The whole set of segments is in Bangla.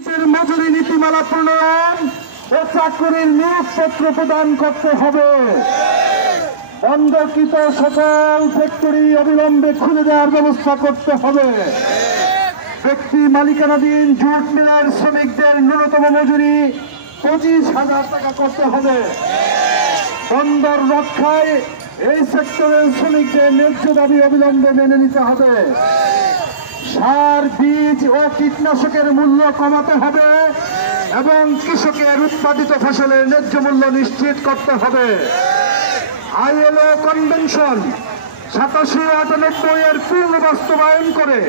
মজুরি নীতিমালা প্রণয়ন ও চাকরির নিয়োগপত্র প্রদান করতে হবে। বন্ধকৃত সকল ফ্যাক্টরি অবিলম্বে খুলে দেওয়ার ব্যবস্থা করতে হবে। ব্যক্তি মালিকানাধীন জুট মিলের শ্রমিকদের ন্যূনতম মজুরি 25,000 টাকা করতে হবে। বন্দর রক্ষায় এই সেক্টরের শ্রমিকদের ন্যায্য দাবি অবিলম্বে মেনে নিতে হবে। সার, বীজ ও কীটনাশকের মূল্য কমাতে হবে এবং কৃষকের উৎপাদিত ফসলের ন্যায্য মূল্য নিশ্চিত করতে হবে। ILO কনভেনশন 8798 এর পূর্ণ বাস্তবায়ন করে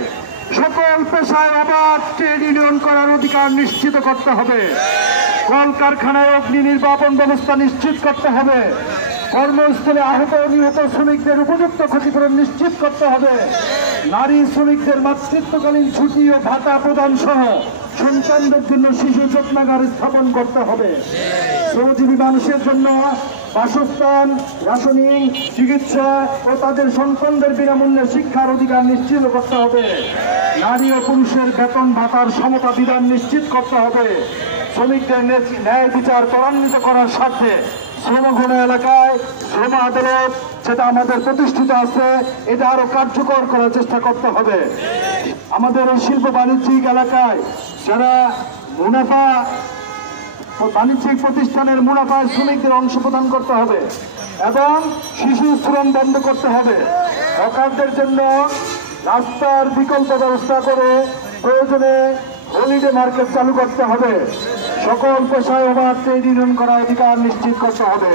সকল পেশায় অবাধ ট্রেড ইউনিয়ন করার অধিকার নিশ্চিত করতে হবে। কলকারখানায় অগ্নি নির্বাপন ব্যবস্থা নিশ্চিত করতে হবে। কর্মস্থলে আহত ও নিহত শ্রমিকদের উপযুক্ত ক্ষতিপূরণ নিশ্চিত করতে হবে। নারী শ্রমিকদের মাতৃত্বকালীন ছুটি ও ভাতা প্রদান সহ সন্তানদের জন্য শিশু যত্নাগার স্থাপন করতে হবে। শ্রমজীবী মানুষের জন্য বাসস্থান, রাশনিং, চিকিৎসা ও তাদের সন্তানদের বিনামূল্যে শিক্ষার অধিকার নিশ্চিত করতে হবে। নারী ও পুরুষের বেতন ভাতার সমতা বিধান নিশ্চিত করতে হবে। শ্রমিকদের ন্যায় বিচার ত্বরান্বিত করার স্বার্থে শ্রমঘন এলাকায় শ্রম আদালত যেটা আমাদের প্রতিষ্ঠিত আছে এটা আরো কার্যকর করার চেষ্টা করতে হবে। আমাদের এই শিল্প বাণিজ্যিক এলাকায় যারা মুনাফা বাণিজ্যিক প্রতিষ্ঠানের মুনাফায় শ্রমিকদের অংশ প্রদান করতে হবে এবং শিশু শ্রম বন্ধ করতে হবে। হকারদের জন্য রাস্তার বিকল্প ব্যবস্থা করে প্রয়োজনে হলিডে মার্কেট চালু করতে হবে। সকল পেশায় অবাধ ট্রেড ইউনিয়ন করার অধিকার নিশ্চিত করতে হবে।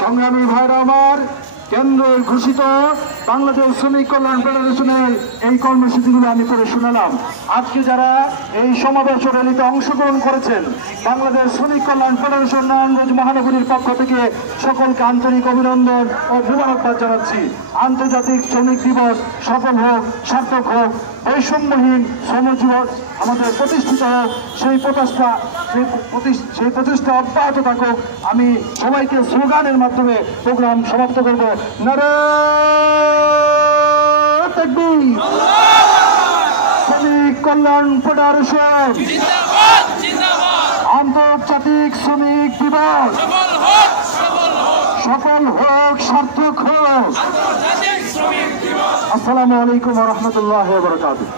সংগ্রামী ভাইরা আমার, কেন্দ্রের ঘোষিত বাংলাদেশ শ্রমিক কল্যাণ ফেডারেশনের এই কর্মসূচিগুলো আমি করে শোনালাম। আজকে যারা এই সমাবেশ র্যালিতে অংশগ্রহণ করেছেন, বাংলাদেশ শ্রমিক কল্যাণ ফেডারেশন নারায়ণগঞ্জ মহানগরীর পক্ষ থেকে সকলকে আন্তরিক অভিনন্দন ও মোবারকবাদ জানাচ্ছি। আন্তর্জাতিক শ্রমিক দিবস সফল হোক, সার্থক হোক, বৈষম্যহীন শ্রমজীবন আমাদের প্রতিষ্ঠিত হোক, সেই প্রচেষ্টা অব্যাহত থাকুক। আমি সবাইকে স্লোগানের মাধ্যমে প্রোগ্রাম সমাপ্ত করব। নারায়ে তাকবীর। শ্রমিক কল্যাণ ফেডারেশন, আন্তর্জাতিক শ্রমিক দিবস সফল হোক, সার্থক হোক। আসসালামু আলাইকুম ওয়া রাহমাতুল্লাহি ওয়া বারাকাতুহু।